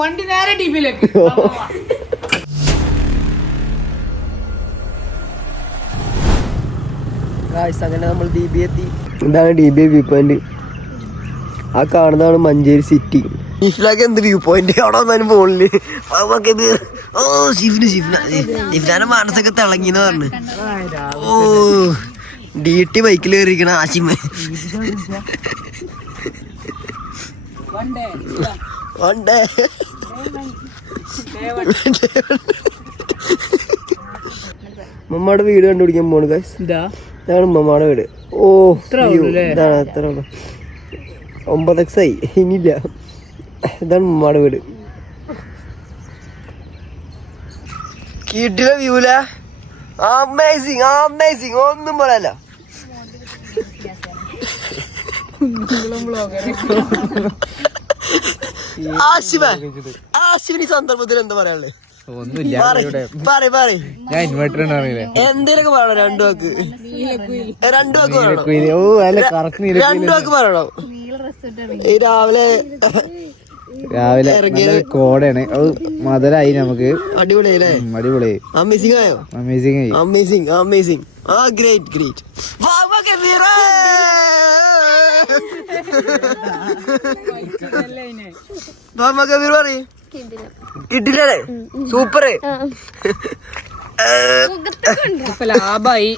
വണ്ടി നേരെ ഡിബിയിലേക്ക്. അങ്ങനെ നമ്മൾ DB എത്തി. ഇതാണ് DB വ്യൂ പോയിന്റ്. ആ കാണുന്നതാണ് മഞ്ചേരി സിറ്റി. ഷിഫ്ലാക്ക് എന്ത് വ്യൂ പോയിന്റ് അവിടെ വന്നാലും ഫോണില്. ഓ ഷിഫ്ലാന്റെ മനസ്സൊക്കെ തിളങ്ങിന്ന് പറഞ്ഞു. ഓ DT ബൈക്കിൽ കയറിയിരിക്കണ ആശിമ. മമ്മയുടെ വീട് കണ്ടുപിടിക്കാൻ പോണ് ഗൈസ്. ഇതാണ് മമ്മയുടെ വീട്. ഓ ഇതാണ് എത്ര 9X ആയി ഇനിയില്ല. ഇതാണ് മമ്മയുടെ വീട്. കിട്ടിയ വ്യൂല. അമേസിങ് അമേസിങ് ഒന്നും പറയല്ല. ആശിവിന് സന്ദർഭത്തിൽ എന്താ പറയാനുള്ളത്? എന്തേലൊക്കെ പറയണോ? രണ്ടു വാക്ക് പറയണോ? ഈ രാവിലെ കോടയാണ് മധുരായി നമുക്ക്. അടിപൊളിയായി. അടിപൊളിയായി. അമേസിംഗ് ആയോ? അമേസിംഗ് ആയി. Amazing amazing. ആ ഗ്രേറ്റ് ഗ്രേറ്റ്. കിട്ടില്ലേ? സൂപ്പർ. ലാഭായി.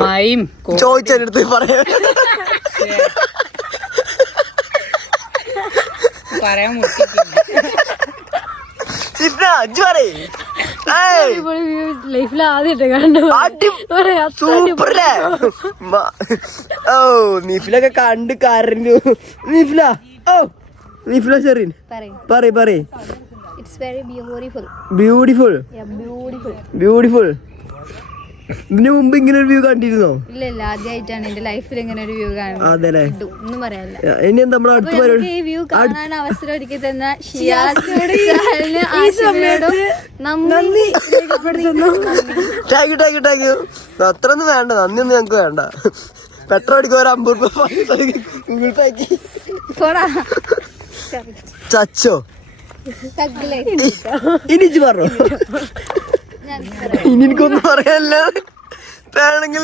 മയും ചോദിച്ചെടുത്ത് പറയാൻ ഓ നിഫിലൊക്കെ കണ്ട് കരഞ്ഞു. നിഫില ഓ നിഫില ഷെറിൻ പറയ്. It's very beautiful. Beautiful. Yeah, beautiful. Beautiful. ഇതിന് മുമ്പ് ഇങ്ങനെ ഒരു വ്യൂ കണ്ടിരുന്നോ? ഇല്ല ആദ്യമായിട്ടാണ് എന്റെ ലൈഫിൽ ഇങ്ങനെ ഒരു വ്യൂ കാണുന്നത്. അതെല്ലേ? ഒന്നും പറയാനില്ല. ഇനി എന്താ നമ്മുടെ അടുത്ത പരിപാടി? ഈ വ്യൂ കാണാൻ അവസരം ഒരുക്കി തന്ന ഷിയാസിനോടും ആശിമിനോടും നന്ദി രേഖപ്പെടുത്തുന്നു. Thank you. അത്രയൊന്നും വേണ്ട, നന്ദിയൊന്നും ഞങ്ങക്ക് വേണ്ട. പെട്രോൾ അടിക്കുക ഒരു 50 രൂപ ഗൂഗിൾ പേക്ക്. ചച്ചോ ഇനി പറഞ്ഞോ? ഇനി എനിക്കൊന്നും പറയാനല്ല. വേണമെങ്കിൽ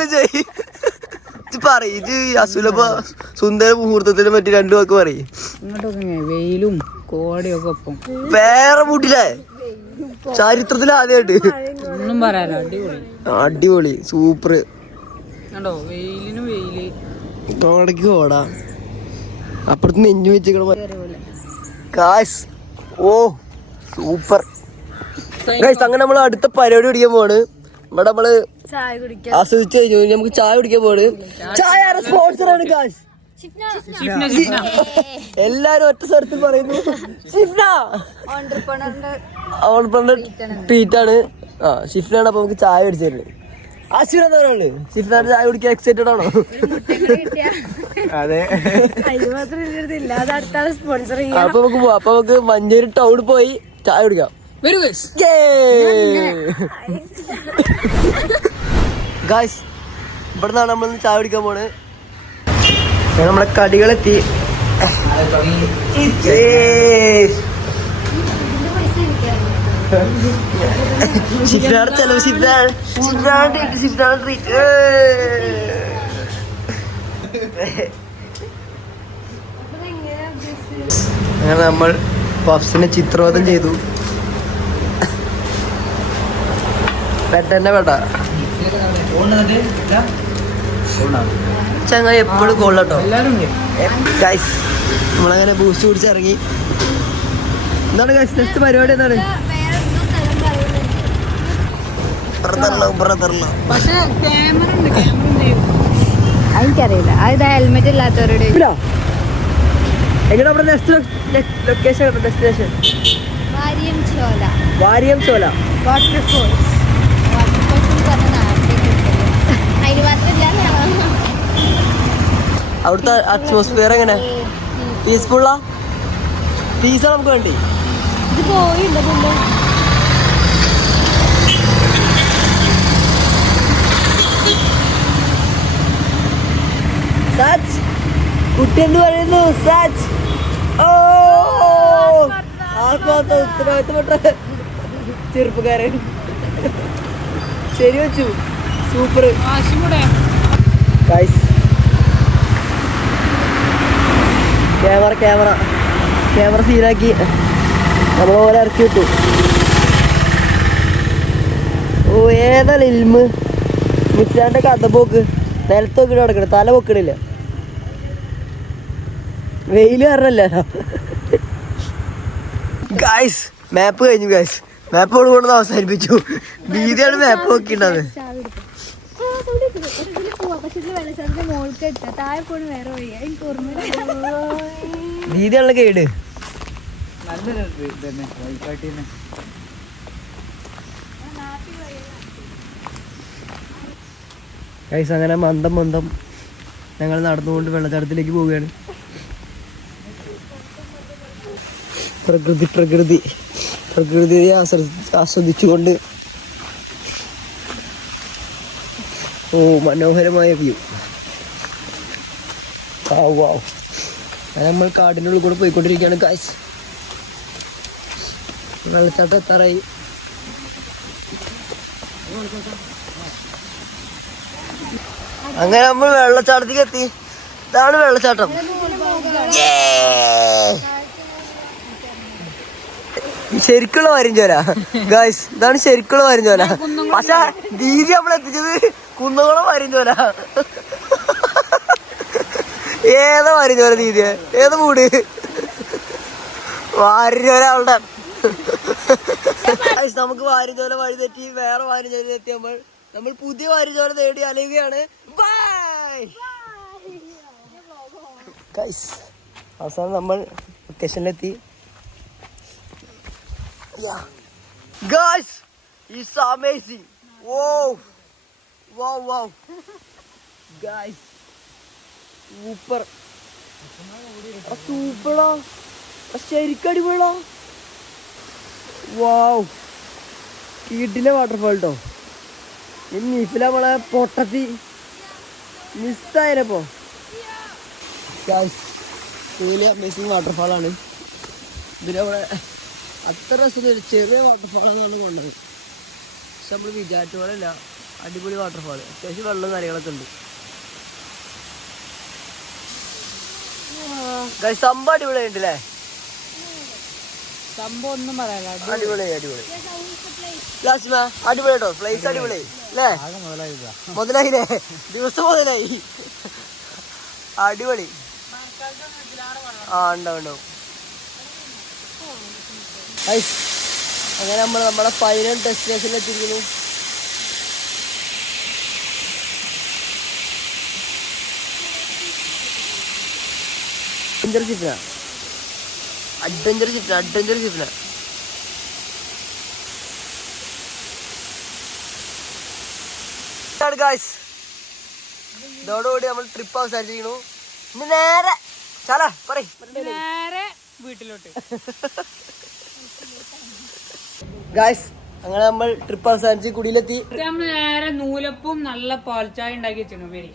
പറയും. അസുലഭ സുന്ദര മുഹൂർത്തത്തിനെ പറ്റി 2 വാക്ക് പറയും. വെയിലും കോടയൊക്കെ ഒപ്പം വേറെ മൂട്ടില്ലേ? ചരിത്രത്തിൽ ആദ്യമായിട്ട്. ഒന്നും പറയാലോ. അടിപൊളി സൂപ്പർ. വെയിലിന് വെയില്, കോടയ്ക്ക് കോട. അപ്പുറത്ത് നെഞ്ഞു വെച്ചിക്കണ കാശ്. ഓ സൂപ്പർ ഗൈസ്. അങ്ങനെ നമ്മള് അടുത്ത പരിപാടി കുടിക്കാൻ പോവാണ്. ഇവിടെ നമ്മള് ആസ്വദിച്ചു കഴിഞ്ഞു. നമുക്ക് ചായ കുടിക്കാൻ പോവാണ്. ചായ സ്പോൺസറാണ് കാശ്. എല്ലാരും ഒറ്റ സ്വരത്തിൽ പറയുന്നു ട്രീറ്റാണ്. ഷിഫ്നാണ്. അപ്പൊ നമുക്ക് ചായ കുടിച്ചു തരുന്നത്. അശ്വിൻ എന്താ പറയുന്നത്? ഷിഫ്നാന്റെ ചായ കുടിക്കാൻ എക്സൈറ്റഡ് ആണോ? അതെ. അപ്പൊ നമുക്ക് പോവാം. അപ്പൊ നമുക്ക് മഞ്ചേരി ടൗണിൽ പോയി ചായ കുടിക്കാം. ഗായ്സ് ഇവിടെ നിന്നാണ് നമ്മൾ ചായ കുടിക്കാൻ പോണ്. നമ്മളെ കടികളെത്തി. ഷിഫ്നാണ് ചെലവ്. ഷിഫ്നാണ് ട്രീറ്റ്. അങ്ങനെ നമ്മൾ പഫ്സിനെ ചിത്രവധം ചെയ്തു. പെട്ടെന്നെ വേണ്ട ചങ്ങായി എപ്പോഴും കൊള്ളട്ടോ. ഗൈസ് നമ്മളങ്ങനെ ബൂസ്റ്റ് കുടിച്ചിറങ്ങി. എന്താണ് ഗൈസ് നെക്സ്റ്റ് പരിപാടി? എന്താണ്? എനിക്കറിയില്ല. അത് ഹെൽമെറ്റ് ഇല്ലാത്തവരോട് എങ്ങനെ നെക്സ്റ്റ് ലൊക്കേഷൻ ഡെസ്റ്റിനേഷൻ? വാരിയം ചോല വാട്ടർഫോൾസ്. അവിടുത്തെ അറ്റ്മോസ്ഫിയർ എങ്ങനെ? പീസ്ഫുള്ളാ? പീസാണ് നമുക്ക് വേണ്ടി. ഇത് പോയില്ല കുട്ടി എന്ന് പറയുന്നു. സാച്ച്. ഓ ആർക്കാത്ത ഉത്തരവാദിത്തപ്പെട്ട ചെറുപ്പക്കാരൻ. ശരി വെച്ചു, സൂപ്പർ. ക്യാമറ സീനാക്കി നമ്മൾ ഓരോ ഇറക്കി വിട്ടു. ഓ ഏതാണ് ഇൽമ് മിസ്റ്റാൻ്റെ കഥ പോക്ക്. നിലത്തൊക്കെ കിടക്കണം, തല പൊക്കണില്ല. വെയില് കാരണല്ല. ഗായ്സ് മാപ്പ് കഴിഞ്ഞു. ഗായ്സ് മാപ്പോട് കൊണ്ടത് അവസാനിപ്പിച്ചു. വീതിയാണ് മാപ്പ് നോക്കിണ്ടാവുന്നത്. വീതിയാണല്ലോ കേട്. ഗായ്സ് അങ്ങനെ മന്ദം ഞങ്ങൾ നടന്നുകൊണ്ട് വെള്ളച്ചാട്ടത്തിലേക്ക് പോവുകയാണ്. പ്രകൃതിയെ ആസ്വദിച്ചുകൊണ്ട്. ഓ മനോഹരമായ വ്യൂ. വാവ്. നമ്മൾ കാടിനുള്ളിൽ കൂടെ പോയിക്കൊണ്ടിരിക്കുകയാണ് ഗായ്സ്. വെള്ളച്ചാട്ടം എത്താറായി. അങ്ങനെ നമ്മൾ വെള്ളച്ചാട്ടത്തേക്ക് എത്തി. ഇതാണ് വെള്ളച്ചാട്ടം. ശരിക്കുള്ള വാരിഞ്ചോല ഗായ്സ്, ഇതാണ് ശരിക്കുള്ള വാരിഞ്ചോല. പക്ഷെ ദീദി നമ്മൾ എത്തിച്ചത് കുന്നകുളം വാരിഞ്ചോല. ഏതാ വാരിഞ്ചോല ദീദി? ഏത് മൂട് വാരിഞ്ചോല അവളുടെ. നമുക്ക് വാരിഞ്ചോല വഴി തെറ്റി വേറെ വാരിഞ്ചോല എത്തിയപ്പോൾ നമ്മൾ പുതിയ വാരിഞ്ചോല തേടി അലയുകയാണ്. ഗായ്സ് അവസാനം നമ്മൾ ലൊക്കേഷനിലെത്തി. Guys, it's amazing. Wow. Guys, super. Super. ശരിക്കും അടിപൊളിയാ. വാവ്, കീട്ടിലെ വാട്ടർഫാൾ കേട്ടോ. ഈ മീഫിൽ നമ്മളെ പൊട്ടത്തി മിസ്സായപ്പോ. അമേസിങ് വാട്ടർഫാളാണ്. ഇതിന് അവിടെ അത്ര രസമൊന്നും ചെറിയ വാട്ടർഫാളെന്ന് പറഞ്ഞ് കൊണ്ടത്. പക്ഷെ നമ്മൾ വിചാരിച്ച പോലെ അല്ല, അടിപൊളി വാട്ടർഫാൾ. അത്യാവശ്യം വെള്ളം കാര്യങ്ങളൊക്കെ ഉണ്ട്. സംഭവം അടിപൊളിയായിട്ടല്ലേ? സംഭവം ഒന്നും പറയാല. അടിപൊളി കേട്ടോ. പ്ലേസ് അടിപൊളി അല്ലേ? മുതലായില്ലേ? ദിവസം മുതലായി. അടിപൊളി. ഉണ്ടാവും. അങ്ങനെ നമ്മൾ നമ്മുടെ ഫൈനൽ ഡെസ്റ്റിനേഷനിൽ എത്തിയിരിക്കുന്നു. അഡ്വഞ്ചർ ഷിപ്പിന ഗായ്സ്. ഇതോടുകൂടി നമ്മൾ ട്രിപ്പ് അവസാനിച്ചിരിക്കുന്നു. ഇനി നേരെ വീട്ടിലോട്ട്. ഗായ്സ് അങ്ങനെ നമ്മൾ ട്രിപ്പ് അവസാനിച്ച് കുടിയിലെത്തി. നമ്മൾ നേരെ നൂലപ്പും നല്ല പാൽച്ചായ ഉണ്ടാക്കി വെച്ചു. വെരി